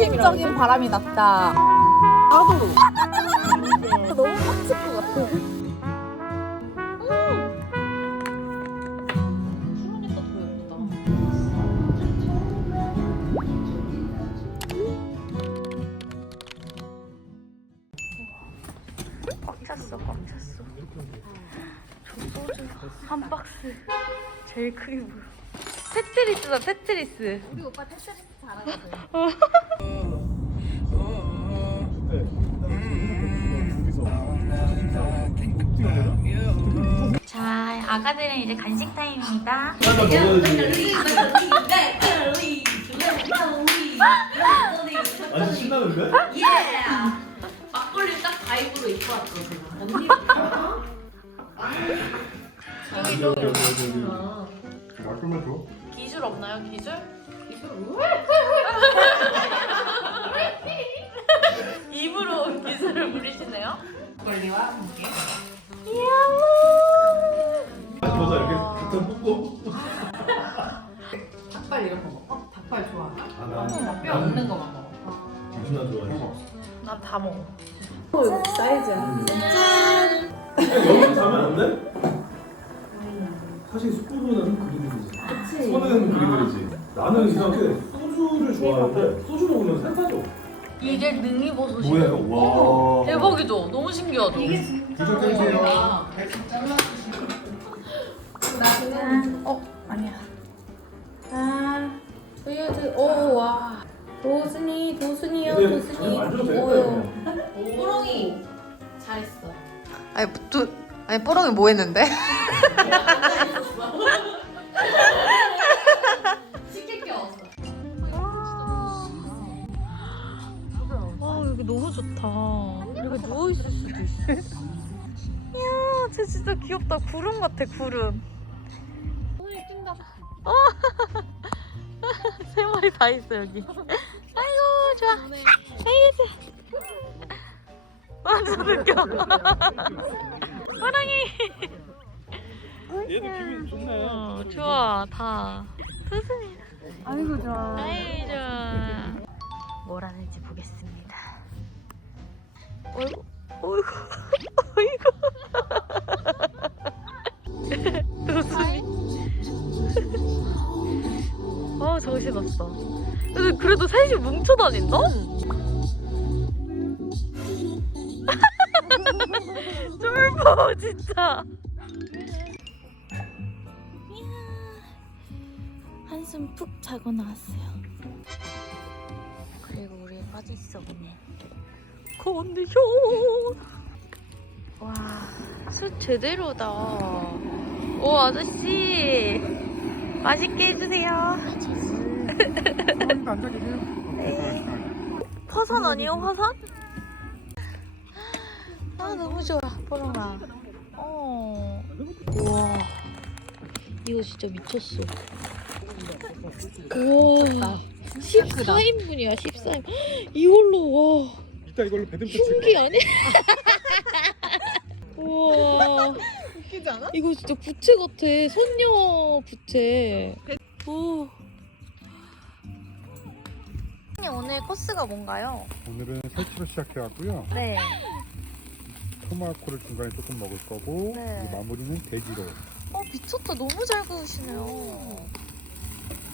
중심적인 바람이 났다. 나도. 너무 빡칠 것 같아. 꽉 찼어. 저 소주 한 박스 제일 크게 보여. 테트리스다, 테트리스. 우리 오빠 테트리스 잘하거든. 자, 아가들은 이제 간식 타임입니다. 완전 신나는데? 막걸리 딱 바이브로 입고 왔어 제가. 언니. 여기. 막걸리 줘. 기술 없나요, 기술? 입으로 기술을 부리시네요. 막걸리와 함께. 저자 이렇게 붙어 뽑고. 닭발 이런 거 먹어? 닭발 좋아. 아, 뼈 없는 거만 먹어. 당신아 좋아해. 난 다 먹어. 사이즈야. 여기 자면 안 돼? 사실 숙부보다는 그리들이지. 그치. 손은 그리들이지. 나는 이상하게 소주를 좋아하는데 소주 먹으면 살 빠져. 이게 능이버섯이에요. 와. 대박이죠? 너무 신기하죠? 이게 진짜 부족해주세요. 아니야. 오, 와. 도순이요, 도순이. 만져도 오요. 뽀롱이 잘했어. 아니, 뽀롱이 뭐 했는데? 시킬 게 없어. 와, 여기 너무 좋다. 여기 누워있을 수도 있어. 이야, 쟤 진짜 귀엽다. 구름 같아, 구름. 손이 뛴다. 세 마리 다 있어, 여기. 아이고, 좋아. 아이고, 좋아. 완전 웃겨. 호랑이. 얘도 기분 좋네. 좋아, 다. 도순이. 아이고 좋아. 아이, 좋아. 뭘 하는지 보겠습니다. 어이구, 어이구. 도순이. 정신없어. 그래도 셋이 뭉쳐 다닌다? 쫄보, 진짜. 한숨 푹 자고 나왔어요. 그리고 우리의 빠질수없는 컨디션. 와, 숯 제대로다. 오, 아저씨 맛있게 해주세요. 앉아 계세요. 네. 화산 아니에요, 화산? 아, 너무 좋아, 뽀롱아. 우와, 이거 진짜 미쳤어. 우와, 14인분이야, 14인분. 이걸로, 와. 이따 이걸로 배드민턴 흉기 아니야? 우와. 웃기지 않아? 이거 진짜 부채 같아. 선녀 부채. 오. 오늘 코스가 뭔가요? 오늘은 설치로 시작해왔고요. 네. 토마호크를 중간에 조금 먹을 거고 네. 그리고 마무리는 돼지로. 미쳤다. 너무 잘 구우시네요.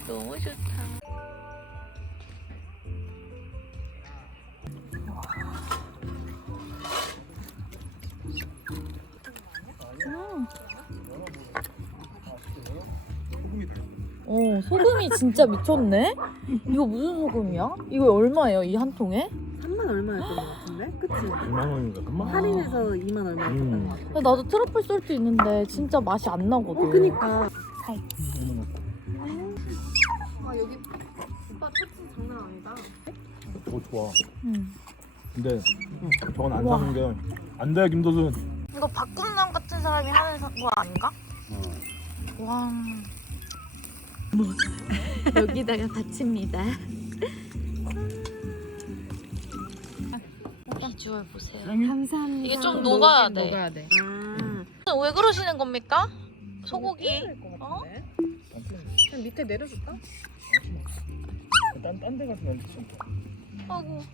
너무 좋다. 소금이 진짜 미쳤네? 이거 무슨 소금이야? 이거 얼마예요, 이 한 통에? 3만 얼마였던 것 같은데? 그치? 2만 원인가? 3만 원? 할인해서 2만 얼마였던 것 같아. 나도 트러플 솔트 있는데 진짜 맛이 안 나거든. 그니까. 아 여기 오빠 터치 장난 아니다. 저거 좋아. 응. 근데 저건 안 우와. 사는 게 안 돼, 김도순. 이거 박꿈남 같은 사람이 하는 거 아닌가? 와. 여기다가 받칩니다. 비주얼 보세요. 감사합니다. 이게 좀 녹아야 돼. 녹아야 돼. 왜 그러시는 겁니까? 소고기. 어? 그냥 밑에 내려줄까? 딴데 가서 난 진짜. 아이고.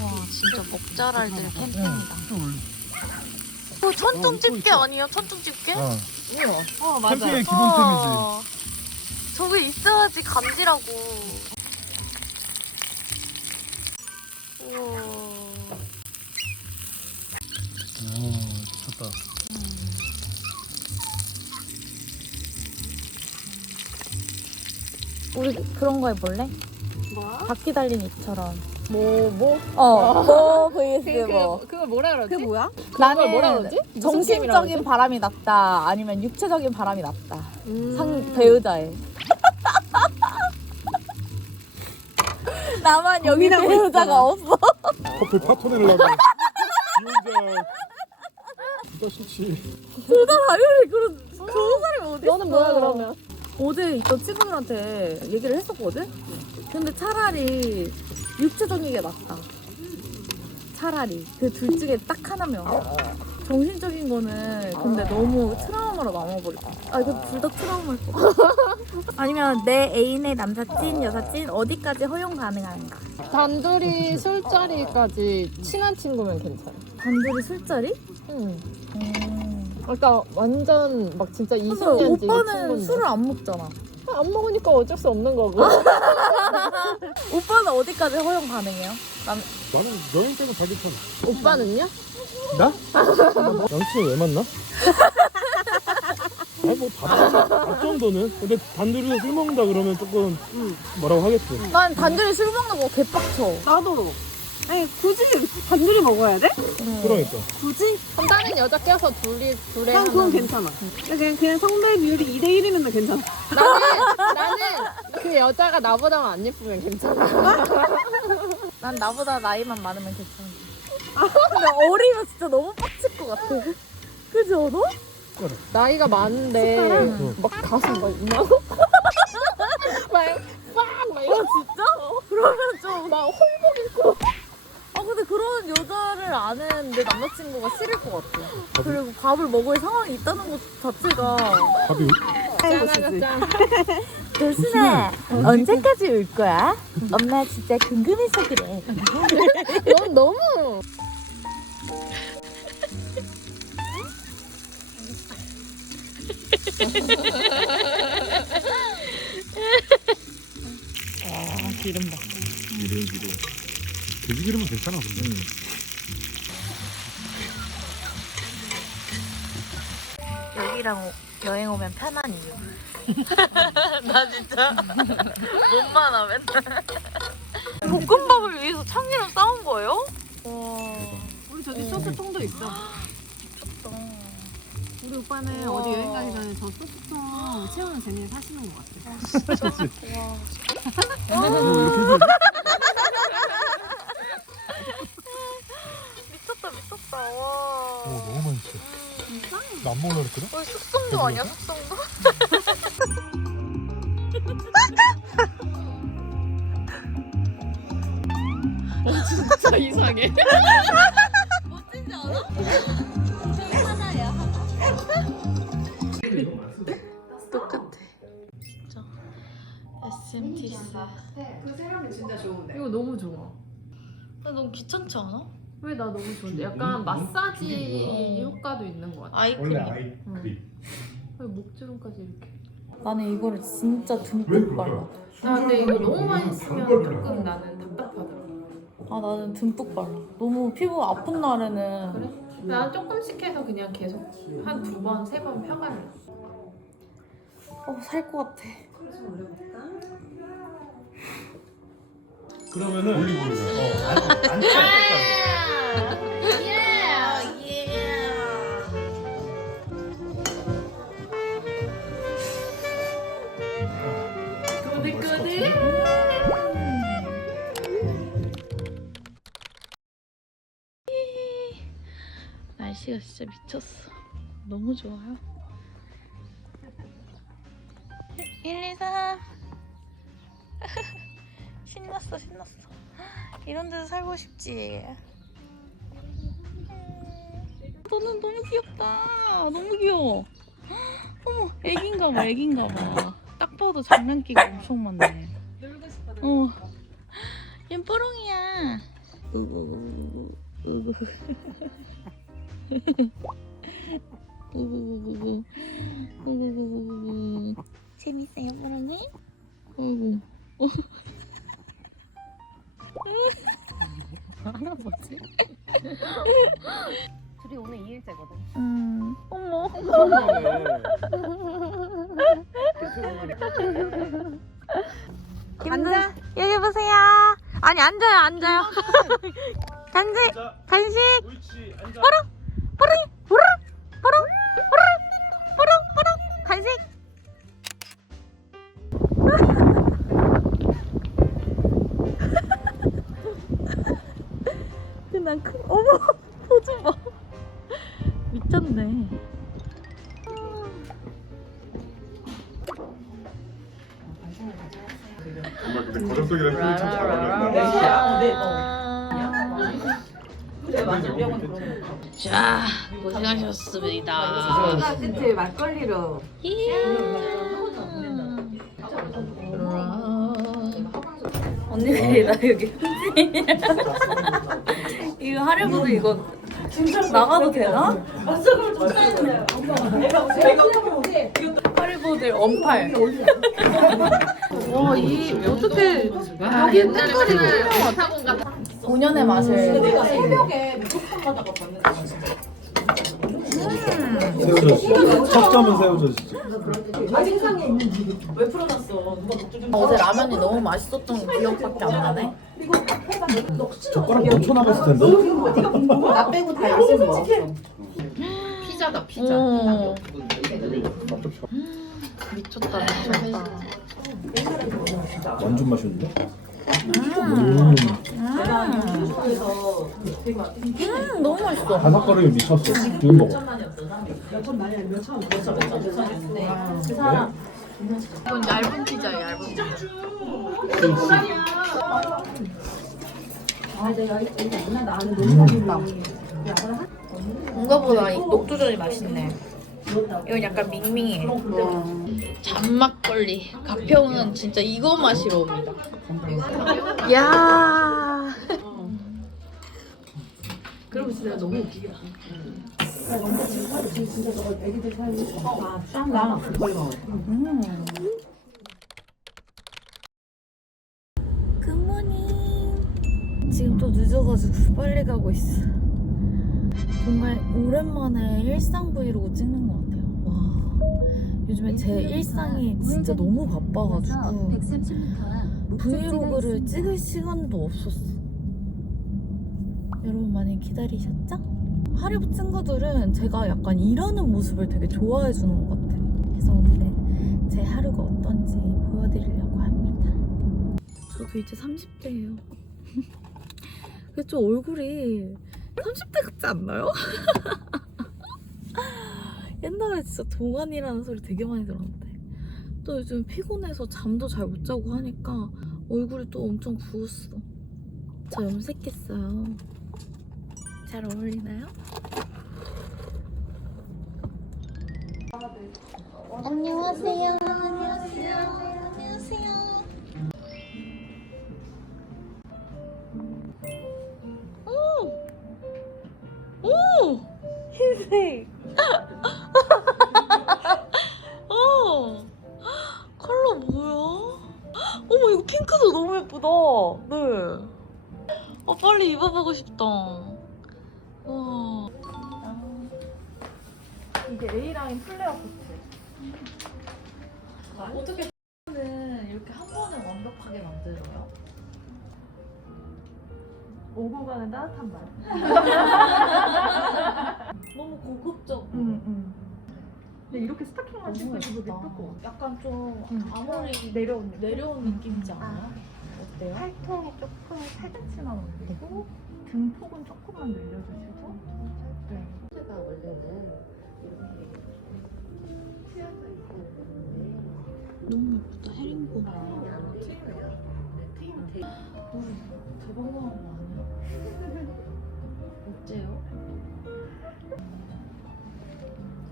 와 진짜 먹자랄 때 캠핑이다. 천둥 집게 아니에요? 천둥 집게? 어. 맞아. 캠핑의 기본템이지. 저게 있어야지 간지라고. 우와. 오, 미쳤다. 우리 그런 거 해볼래? 뭐? 바퀴 달린 입처럼. 뭐? 뭐 vs 뭐. 그거 뭐라 그러지? 그게 뭐야? 나는 뭐라 그러지? 정신적인 바람이 낫다 아니면 육체적인 바람이 낫다. 음. 상 배우자의. 나만 여기 고민하고 배우자가 있어. 없어. 커플 파토 내려고. 비혼자. 진짜 싫지. 둘 다 당연히 그런 사람이 어디 있어? 너는 뭐야 그러면? 어제 있던 친구들한테 얘기를 했었거든? 근데 차라리 육체적인 게 낫다. 차라리. 그 둘 중에 딱 하나면. 정신적인 거는 근데 너무 트라우마로 남아버리고. 아, 이거 둘 다 트라우마일 것 같아. 아니면 내 애인의 남사친, 여사친 어디까지 허용 가능한가? 단둘이 술자리까지 친한 친구면 괜찮아. 단둘이 술자리? 응. 그러니까 완전 막 진짜 근데 20년 지기 오빠는 친구인데. 술을 안 먹잖아. 안 먹으니까 어쩔 수 없는 거고. 오빠는 어디까지 허용 가능해요? 나는 여행 때는 다 괜찮아. 오빠는요? 나? 남친이 왜 만나? 아니 뭐밥 정도는. 근데 단둘이서 술 먹는다 그러면 조금 뭐라고 하겠지. 난 단둘이 술 먹는 거 개빡쳐. 나도. 아니 굳이 단둘이 먹어야 돼? 그러니까. 굳이? 그럼 다른 여자 껴서 둘에 난 그건 괜찮아. 그냥 성별 비율이 2대1이면 괜찮아. 나는 그 여자가 나보다 안 예쁘면 괜찮아. 난 나보다 나이만 많으면 괜찮아. 근데 어리면 진짜 너무 빡칠 것 같아. 그지 않아? 나이가 많은데 막 가슴 막 이만하고 막막 진짜? 그러면 좀. 막 홀복 입고. 아 근데 그런 여자를 아는 내 남자친구가 싫을 것 같아. 그리고 밥을 먹을 상황이 있다는 것 자체가. 밥이 짠하자 짠. 조순아 언제까지 올 거야? 엄마 진짜 궁금해서 그래. 넌 너무 기름 봐. 기름. 돼지기름은 괜찮아 근데. 여기랑 여행 오면 편한 이유. 나 진짜 몸만 하면. 볶음밥을 위해서 참기름 싸운 거예요? 와. 우리 저기 소스통도 있어. 우리 오빠는 어디 여행 가기 전에 저 소스통 채우는 재미를 사시는 것 같아. 미쳤다. 와. 너무 맛있어. 나 안 먹으려고 그랬거든? 거의 숙성도 아니야, 숙성도? 진짜 이상해. 멋지지 않아? 저기 하나야. 똑같아. 진짜. SMTS. 그 세럼이 진짜 좋은데. 이거 너무 좋아. 근데 너무 귀찮지 않아? 왜 나 너무 좋은데? 약간 마사지 효과도 있는 것 같아. 아이크림. 아이크림. 목주름까지 이렇게. 나는 이거를 진짜 듬뿍 발라. 아 근데 이거 너무 많이 쓰면 조금 나는 답답하더라. 아 나는 듬뿍 발라. 너무 피부 아픈 날에는. 그래? 난 조금씩 해서 그냥 계속 한 2번, 3번 펴갈래. 살 것 같아. 그러면은 올리브오일. 안 날씨가 진짜 미쳤어. 너무 좋아요. 1, 2, 3. 신났어. 이런 데서 살고 싶지. 너는 너무 귀엽다. 너무 귀여워. 어머, 애긴가 봐. 딱 봐도 장난기가 엄청 많네. 놀고 싶거든. 얘 뽀롱이야. 재밌어요, 뽀롱이? 할아버지? 둘이 오늘 2일째거든. 어머. 앉아. 여기 보세요. 아니 앉아요, 앉아요. 간식, 간식. 옳지. 앉아. 뽀롱이, 뽀롱, 뽀롱, 뽀롱, 뽀롱, 뽀롱. 간식. 그냥 어머, 포즈 봐. 미쳤네. 정말 근데 거정 속이라 표현 참잘 어울린다. 자, 고생하셨습니다. 그치, 막걸리로. 언니들이 나 여기 이거 하려고도 이거 나가도 되나? 하리보들 언팔. 와, 이 어떻게 여기 색깔이 타고 가. 본연의 맛을. 새우젓. 첫 점은 새우젓이지. 어제 라면이 너무 맛있었던 기억밖에 안 나네. 젓가락 멈춰 나갔을 텐데. 나 빼고 다 열심히 먹었어. 피자다, 피자. 미쳤다, 미쳤다. 완전 맛있는데? 너무 맛있어. 바삭거리가 미쳤어. 지금 먹어. 이건 얇은 피자야, 얇은 피자. 뭔가보다 이 녹두전이 맛있네. 이건 약간 밍밍해. 잔막걸리. 가평은 진짜 이거 마시러 옵니다. 야. 그럼 진짜 너무 웃기겠다. 굿모닝. 지금 또 늦어가지고 빨리 가고 있어. 정말 오랜만에 일상 브이로그 찍는 것 같아요. 와, 요즘에 제 일상이 진짜 너무 바빠가지고 브이로그를 찍을 시간도 없었어. 여러분 많이 기다리셨죠? 하리보 친구들은 제가 약간 일하는 모습을 되게 좋아해 주는 것 같아요. 그래서 오늘은 제 하루가 어떤지 보여드리려고 합니다. 저도 이제 30대예요. 근데 좀 얼굴이 30대 같지 않나요? 옛날에 진짜 동안이라는 소리 되게 많이 들었는데 또 요즘 피곤해서 잠도 잘 못 자고 하니까 얼굴이 또 엄청 부었어. 저 염색했어요. 잘 어울리나요? 안녕하세요. 안녕하세요. 안녕하세요. 오! 흰색! 컬러 뭐야? 어머, 이거 핑크도 너무 예쁘다. 네. 빨리 입어보고 싶다. 와. 이게 A라인 플레어 코트. 어떻게 는 이렇게 한 번에 완벽하게 만들어요? 오고 가는 따뜻한 말. 너무 고급져. 근데 이렇게 스타킹만 신고 입어도 예쁠 것 같아. 약간 좀 아무리 내려온 느낌이지 않아요? 어때요? 팔통이 조금 8cm만 올리고 등폭은 조금만 늘려주시고 네. 제가 원래는 이렇게 튀어져 있고 너무 예쁘다. 헤링보. 트임이에요. 트임 되게 대박 나온 거 아니야? 어째요?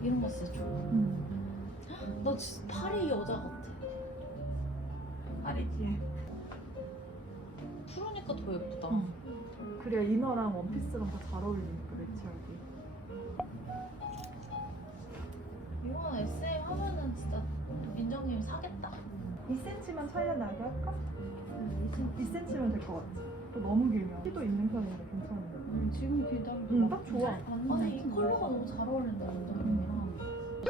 이런 거 진짜 좋아. 너 진짜 파리 여자 같아. 파리지. 푸르니까 더 예쁘다. 그래야 이너랑 원피스랑 더 잘 어울리니까 매치하기. 이건 SM 하면은 진짜 민정님 사겠다. 2cm만 차이가 나게 할까? 2cm면 될 것 같지? 또 너무 길면 키도 있는 편인데 괜찮은데. 지금 비담. 딱 좋아. 아니 이 컬러가 너무 잘 어울린다 민정님이랑.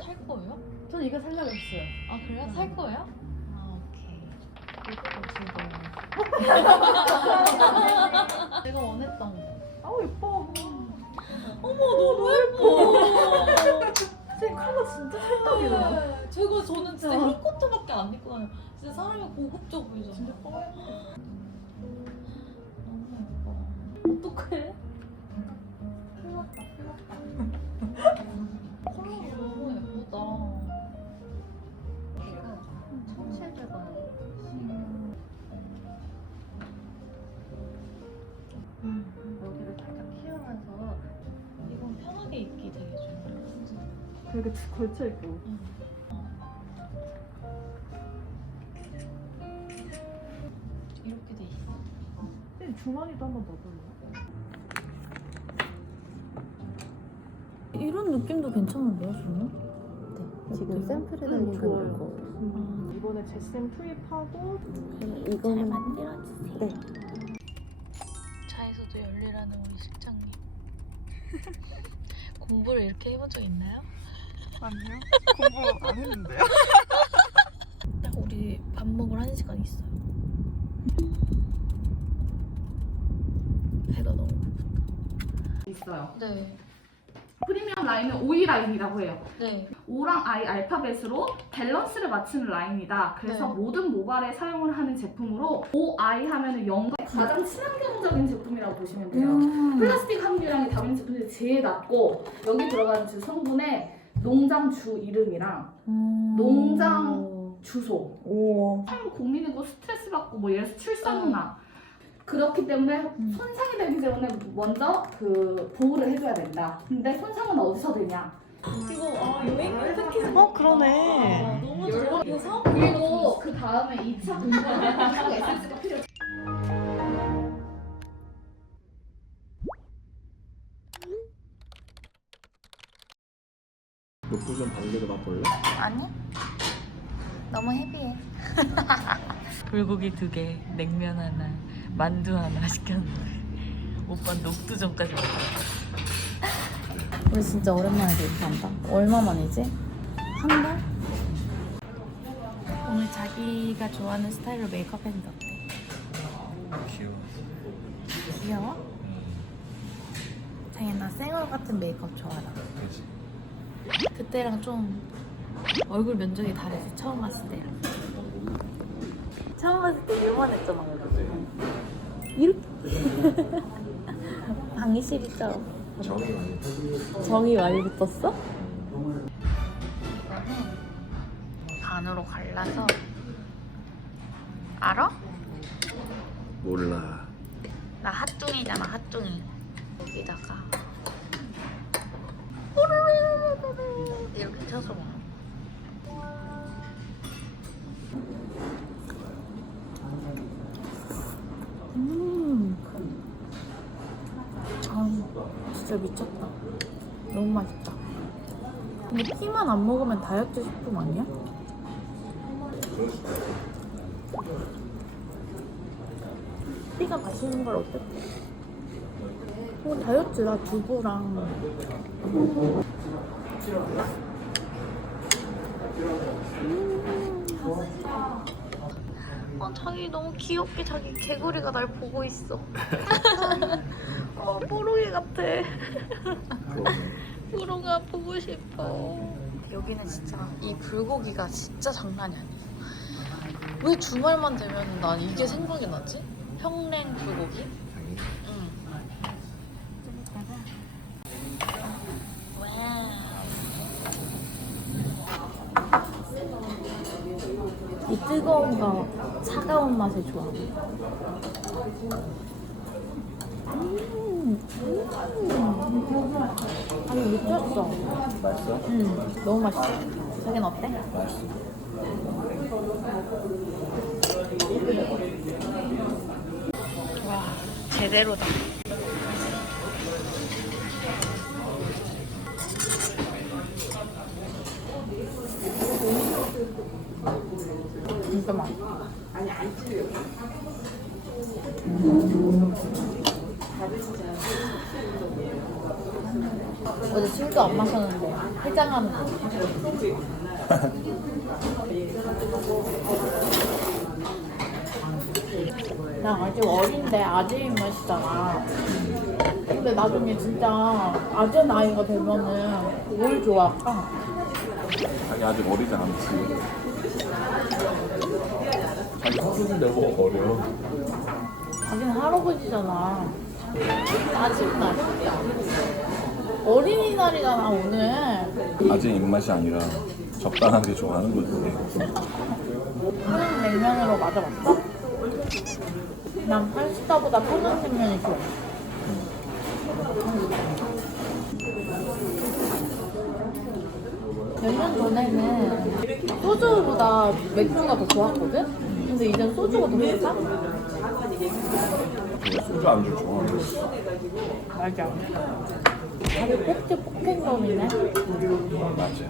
살 거예요? 전 이거 살려고 했어요. 아 그래요? 살 거예요? 아 오케이. 내가 원했던 거. 아우 예뻐. 어머 너무 예뻐. 쟤 컬러 진짜 찰떡이다. 네, 제가 저는 진짜 힐코트밖에 안 입고 다녀요. 진짜 사람이 고급져 보이잖아. 진짜 너무 예뻐. 어떡해? 큰일 났다, 큰일 났다. 컬러가 너무 예쁘다. 1,700원. 여기를 살짝 키우면서 이건 편하게 입기 되게 좋아요. 되게 걸쳐 있고. 이렇게 돼 있어. 쟤 주머니도 한번 넣어볼래? 이런 느낌도 괜찮은데요, 저는? 지금 샘플에 달린 거 좋아요. 이거. 이번에 제쌤 투입하고 이거는 만들어주세요. 네. 차에서도 열일하는 우리 실장님. 공부를 이렇게 해본 적 있나요? 아니요. 공부 안 했는데요. 딱 우리 밥 먹을 1시간 있어요. 배가 너무 고프다. 있어요. 네. 프리미엄 라인은 OE 라인이라고 해요. 네. O랑 I 알파벳으로 밸런스를 맞추는 라인이다. 그래서 네. 모든 모발에 사용을 하는 제품으로 OI 하면은 0과 가장 친환경적인 제품이라고 보시면 돼요. 플라스틱 함유량이 다른 제품 중에 제일 낮고 여기 들어가는 주 성분에 농장 주 이름이랑 농장 주소. 삶 고민이고 스트레스 받고 뭐 예를 들어서 출산 후나 그렇기 때문에 손상이 되기 전에 먼저 그 보호를 해줘야 된다. 근데 손상은 어디서 되냐? 이거 여행 패키지. 그러네. 너무 좋아. 이거 사업 그리고 그 다음에 2차 공부하면 SS가 필요. 녹두전 반개도 맛볼래? 아니? 너무 헤비해. 불고기 2개, 냉면 하나, 만두 하나 시켰는데 오빠 녹두전까지 먹었어. 우리 진짜 오랜만에 데이트한다. 얼마 만이지? 한 달? 오늘 자기가 좋아하는 스타일로 메이크업 했는데 어때? 귀여워. 귀여워? 자기 나 쌩얼 같은 메이크업 좋아하나? 그렇지. 그때랑 좀 얼굴 면적이 다르지 처음 봤을 때랑. 처음 봤을 때 요만했잖아. 이렇게 방이 시리죠. 정이 많이 정이 많이 붙었어? 반으로 갈라서 알아? 몰라. 나 핫둥이잖아 핫둥이. 여기다가 이렇게 쳐서 먹어. 진짜 미쳤다. 너무 맛있다. 근데 피만 안 먹으면 다이어트 식품 아니야? 피가 맛있는 걸 어때? 다이어트라 두부랑 자기 너무 귀엽게 자기 개구리가 날 보고 있어. 뽀로기 같아. 뽀로가 보고 싶어. 여기는 진짜 이 불고기가 진짜 장난이 아니에요. 왜 주말만 되면 난 이게 생각이 나지? 평냉 불고기? 응. 이 뜨거운 거 차가운 맛을 좋아. 아니 미쳤어. 맛있어? 응, 너무 맛있어. 자기는 어때? 맛있어. 제대로다. 진짜 맛있어. 어제 술도 안 마셨는데 해장하는 거. 나 아직 어린데 아재 입맛이잖아. 근데 나중에 진짜 아재 나이가 되면은 뭘 좋아할까? 자기 아직 어리지 않지. 자기 성수는 내고 어려. 자기는 할아버지잖아. 짜증나. 어린이날이잖아 오늘. 아직 입맛이 아니라 적당하게 좋아하는 거지. 평양냉면으로 맞아봤어? 난 80다보다 평양냉면이 좋아. 몇 년 전에는 소주보다 맥주가 더 좋았거든? 근데 이젠 소주가 더 비싸? 소주 안주 좋아하는 거. 맞아. 다들 꼭지 폭행범이네. 맞아.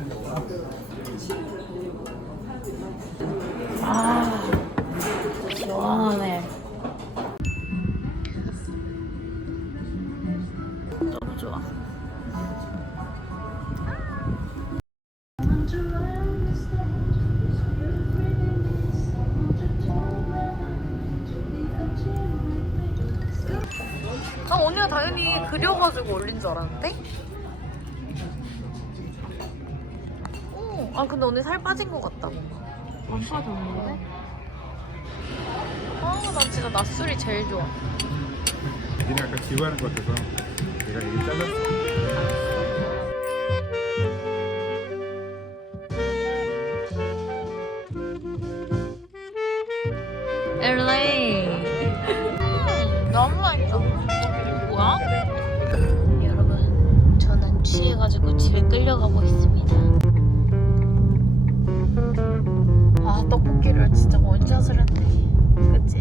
아, 시원하네. 너무 좋아. 아, 언니가 당연히 그려가지고 올린 줄 알았는데? 아, 근데 언니 살 빠진 것 같다, 뭔가. 안 빠졌는데? 난 진짜 낮술이 제일 좋아. 니네 아까 기부하는 것 같아서 내가 얘기 잘랐어. LA. 너무 맛있어. 뭐야? 여러분, 저는 취해가지고 집에 끌려가고 있습니다. 아, 떡볶이를 진짜 원샷을 했네. 그치?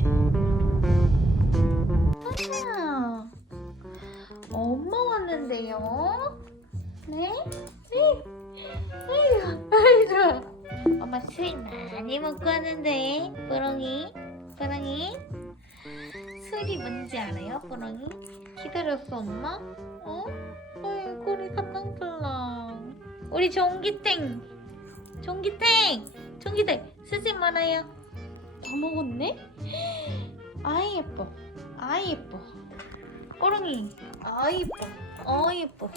하나. 엄마 왔는데요? 네? 아이고. 엄마 술 많이 먹고 왔는데, 뽀롱이? 뽀롱이? 술이 뭔지 알아요, 뽀롱이? 기다렸어, 엄마? 어? 아이고, 우리 간당달랑. 우리 종기탱! 종기탱! 쓰지 말아요. 다 먹었네? 아이, 예뻐. 아이, 예뻐. 뽀롱이. 아이, 예뻐. 예뻐.